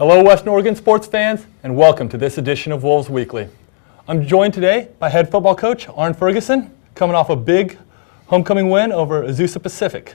Hello, Western Oregon sports fans, and welcome to this edition of Wolves Weekly. I'm joined today by head football coach Arn Ferguson, coming off a big homecoming win over Azusa Pacific.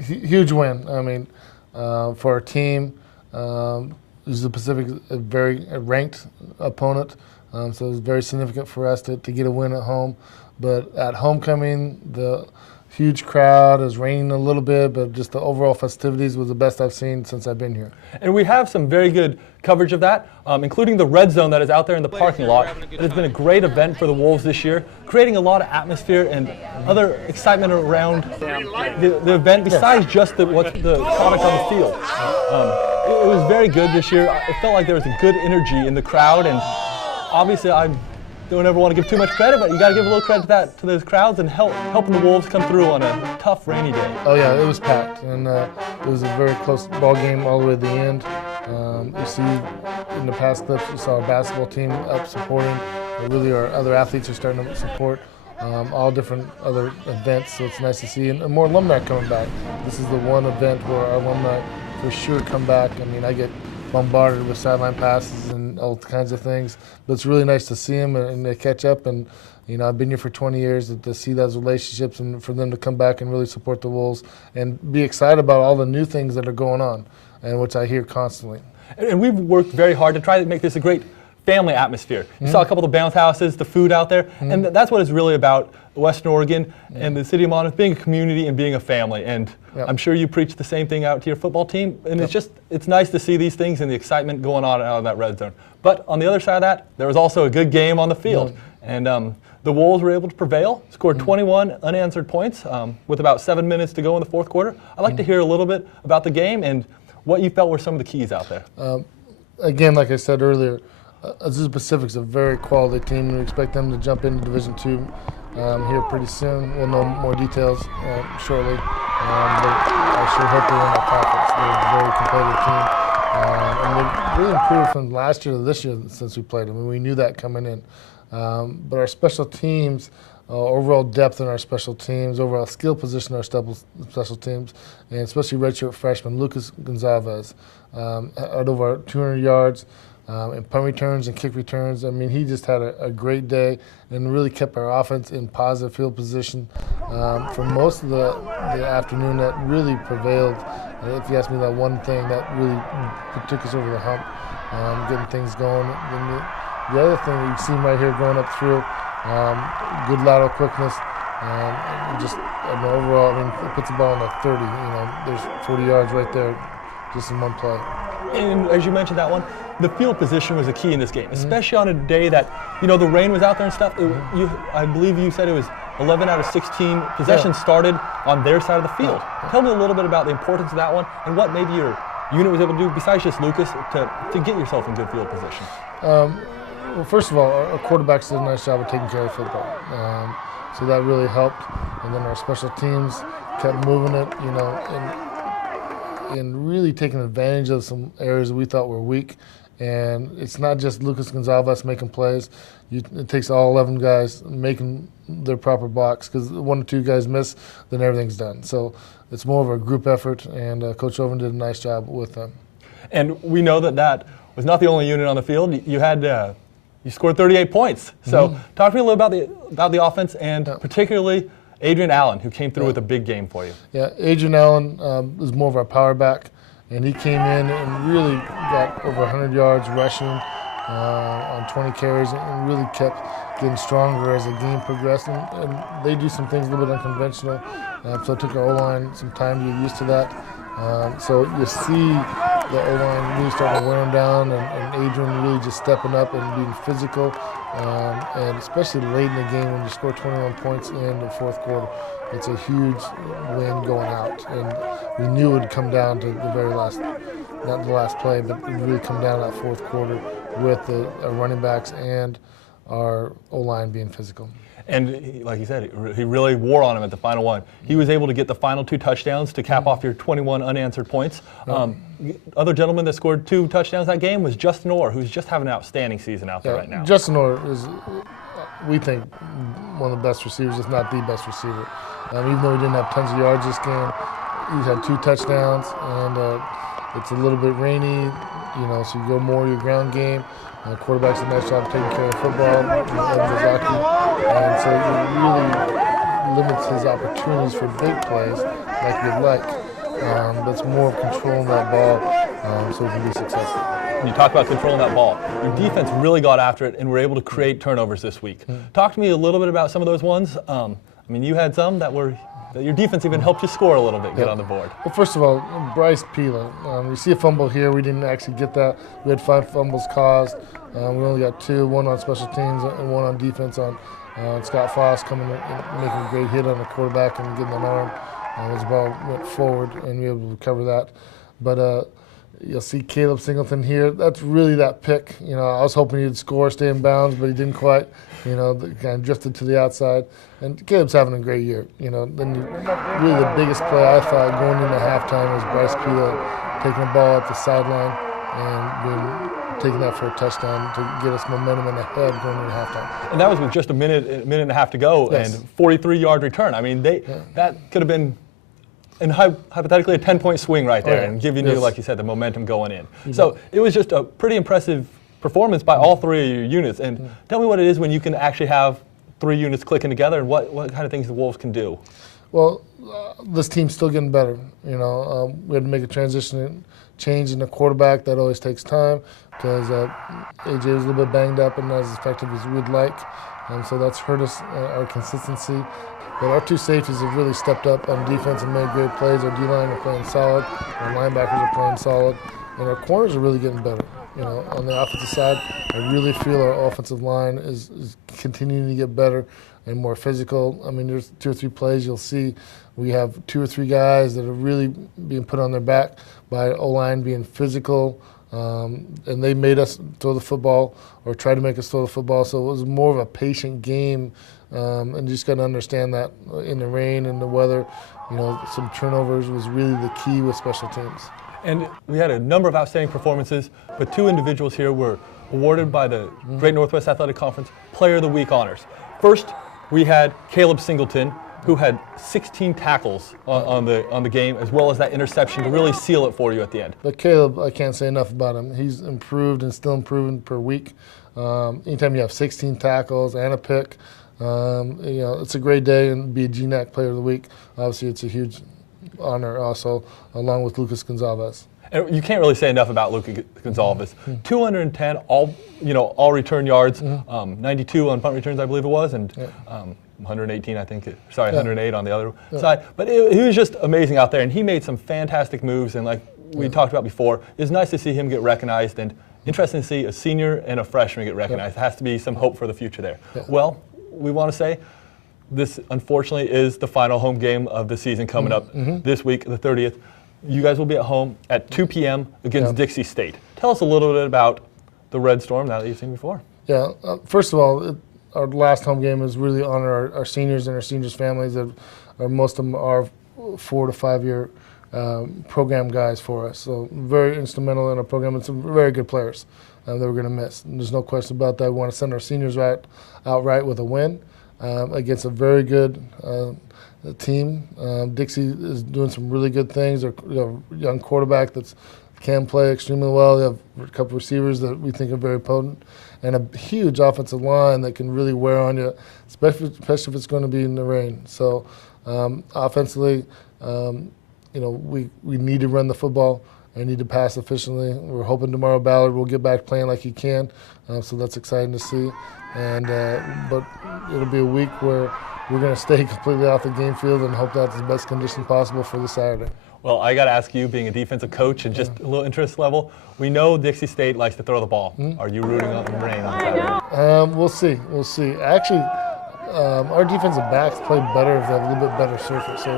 Huge win. I mean, for our team, Azusa Pacific is a very ranked opponent, so it was very significant for us to get a win at home. But at homecoming, the huge crowd, it was raining a little bit, but just the overall festivities was the best I've seen since I've been here. And we have some very good coverage of that, including the red zone that is out there in the parking lot. It has been a great event for the Wolves this year, creating a lot of atmosphere and other excitement around the event besides just the product on the field. It was very good this year. It felt like there was a good energy in the crowd, and obviously I don't ever want to give too much credit, but you got to give a little credit to those crowds and helping the Wolves come through on a tough, rainy day. Oh yeah, it was packed, and it was a very close ball game all the way to the end. You see in the past clips, you saw our basketball team up supporting. Really, our other athletes are starting to support all different other events, so it's nice to see, and more alumni coming back. This is the one event where our alumni for sure come back. I mean, I get bombarded with sideline passes and all kinds of things, but it's really nice to see them and they catch up. And you know, I've been here for 20 years to see those relationships and for them to come back and really support the Wolves and be excited about all the new things that are going on, and which I hear constantly. And we've worked very hard to try to make this a great family atmosphere. You saw a couple of the bounce houses, the food out there, and that's what it's really about, Western Oregon and the city of Monmouth, being a community and being a family. And I'm sure you preach the same thing out to your football team, and it's nice to see these things and the excitement going on out of that red zone. But on the other side of that, there was also a good game on the field, and the Wolves were able to prevail, scored 21 unanswered points with about 7 minutes to go in the fourth quarter. I'd like to hear a little bit about the game and what you felt were some of the keys out there. Again, like I said earlier, Azusa Pacific is a very quality team, and we expect them to jump into Division II here pretty soon. We'll know more details shortly, but I sure hope they're in our conference. They're a very competitive team, and they've really improved from last year to this year since we played them. I mean, we knew that coming in, but our special teams, overall depth in our special teams, overall skill position in our special teams, and especially redshirt freshman Lucas Gonzalez, had over 200 yards. And punt returns and kick returns. I mean, he just had a great day and really kept our offense in positive field position for most of the afternoon. That really prevailed. If you ask me that one thing, that really took us over the hump, getting things going. And the other thing that you see right here going up through, good lateral quickness, just overall, I mean, it puts the ball in the 30. You know, there's 40 yards right there, just in one play. And as you mentioned that one, the field position was a key in this game, especially on a day that, you know, the rain was out there and stuff. I believe you said it was 11 out of 16 possessions started on their side of the field. Tell me a little bit about the importance of that one and what maybe your unit was able to do, besides just Lucas, to get yourself in good field position. Well, first of all, our quarterbacks did a nice job of taking care of football. So that really helped. And then our special teams kept moving it, you know, and really taking advantage of some areas that we thought were weak. And it's not just Lucas Gonzalez making plays. It takes all 11 guys making their proper blocks, because one or two guys miss, then everything's done. So it's more of a group effort, and Coach Oven did a nice job with them. And we know that was not the only unit on the field. You scored 38 points. So talk to me a little about the offense, and particularly Adrian Allen, who came through with a big game for you. Yeah, Adrian Allen is more of our power back, and he came in and really got over 100 yards rushing on 20 carries, and really kept getting stronger as the game progressed. And they do some things a little bit unconventional, so it took our O-line some time to get used to that. So you see the O-line really starting to wear him down, and Adrian really just stepping up and being physical, and especially late in the game when you score 21 points in the fourth quarter. It's a huge win going out, and we knew it would come down to the very last, not the last play, but it would really come down to that fourth quarter with our running backs and our O-line being physical. And like you said, he really wore on him at the final one. He was able to get the final 2 touchdowns to cap off your 21 unanswered points. Other gentleman that scored 2 touchdowns that game was Justin Orr, who's just having an outstanding season out there right now. Justin Orr is, we think, one of the best receivers, if not the best receiver. Even though he didn't have tons of yards this game, he's had 2 touchdowns, and it's a little bit rainy, so you go more your ground game. Quarterback's a nice job taking care of the football, and so it really limits his opportunities for big plays like you'd like. But it's more of controlling that ball so he can be successful. When you talk about controlling that ball, your defense really got after it and were able to create turnovers this week. Talk to me a little bit about some of those ones. You had some that your defense even helped you score a little bit, get on the board. Well, first of all, Bryce Pila. We see a fumble here. We didn't actually get that. We had 5 fumbles caused. We only got 2, 1 on special teams and 1 on defense on Scott Foss coming and making a great hit on the quarterback and getting an arm. His ball went forward and we were able to recover that. But you'll see Caleb Singleton here. That's really that pick. I was hoping he'd score, stay in bounds, but he didn't quite. Kind of drifted to the outside. And Caleb's having a great year. Really the biggest play I thought going into halftime was Bryce Pila taking the ball up the sideline and taking that for a touchdown to get us momentum in the head going into halftime. And that was with just a minute and a half to go, yes. And 43-yard return. That could have been, and hypothetically, a 10-point swing right there, and giving you, like you said, the momentum going in. So it was just a pretty impressive performance by all 3 of your units. And tell me what it is when you can actually have 3 units clicking together, and what kind of things the Wolves can do. Well, this team's still getting better. We had to make a change in the quarterback. That always takes time because AJ was a little bit banged up and not as effective as we'd like. So that's hurt us, our consistency. But our 2 safeties have really stepped up on defense and made great plays. Our D-line are playing solid. Our linebackers are playing solid. And our corners are really getting better. On the offensive side, I really feel our offensive line is continuing to get better and more physical. There's 2 or 3 plays you'll see. We have 2 or 3 guys that are really being put on their back by O-line being physical, and they made us throw the football or try to make us throw the football. So it was more of a patient game, and you just got to understand that in the rain and the weather, some turnovers was really the key with special teams. And we had a number of outstanding performances, but 2 individuals here were awarded by the Great Northwest Athletic Conference Player of the Week honors. First, we had Caleb Singleton, who had 16 tackles on the game, as well as that interception to really seal it for you at the end. But Caleb, I can't say enough about him. He's improved and still improving per week. Anytime you have 16 tackles and a pick, it's a great day and be a GNAC Player of the Week. Obviously, it's a huge honor also, along with Lucas Gonzalez. And you can't really say enough about Lucas Gonzalez. 210 all return yards, 92 on punt returns, I believe it was, and 118, I think. 108 on the other side. But he was just amazing out there, and he made some fantastic moves. And like we talked about before, it's nice to see him get recognized, and interesting to see a senior and a freshman get recognized. There has to be some hope for the future there. Well, we want to say this, unfortunately, is the final home game of the season coming up this week, the 30th. You guys will be at home at 2 p.m. against Dixie State. Tell us a little bit about the Red Storm now that you've seen before. Yeah, first of all, our last home game is really honor our seniors and our seniors' families. That are, most of them are 4 to 5 year program guys for us. So very instrumental in our program and some very good players that we're going to miss. And there's no question about that. We want to send our seniors outright with a win against a very good team. Dixie is doing some really good things. They're a young quarterback that can play extremely well. They have a couple receivers that we think are very potent, and a huge offensive line that can really wear on you, especially if it's going to be in the rain. So offensively, we need to run the football. I need to pass efficiently. We're hoping tomorrow Ballard will get back playing like he can, so that's exciting to see. And but it'll be a week where we're going to stay completely off the game field and hope that's the best condition possible for this Saturday. Well, I got to ask you, being a defensive coach and just a little interest level, we know Dixie State likes to throw the ball. Are you rooting on the rain on Saturday? We'll see. We'll see. Actually, our defensive backs play better if they have a little bit better surface. So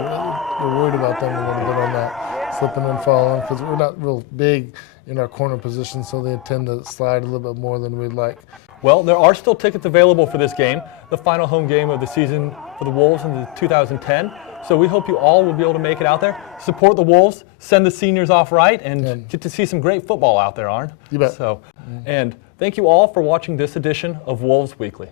we're worried about them a little bit on that, slipping and falling, because we're not real big in our corner position, so they tend to slide a little bit more than we'd like. Well, there are still tickets available for this game, the final home game of the season for the Wolves in 2010. So we hope you all will be able to make it out there, support the Wolves, send the seniors off right, and get to see some great football out there, Arn. You bet. So, and thank you all for watching this edition of Wolves Weekly.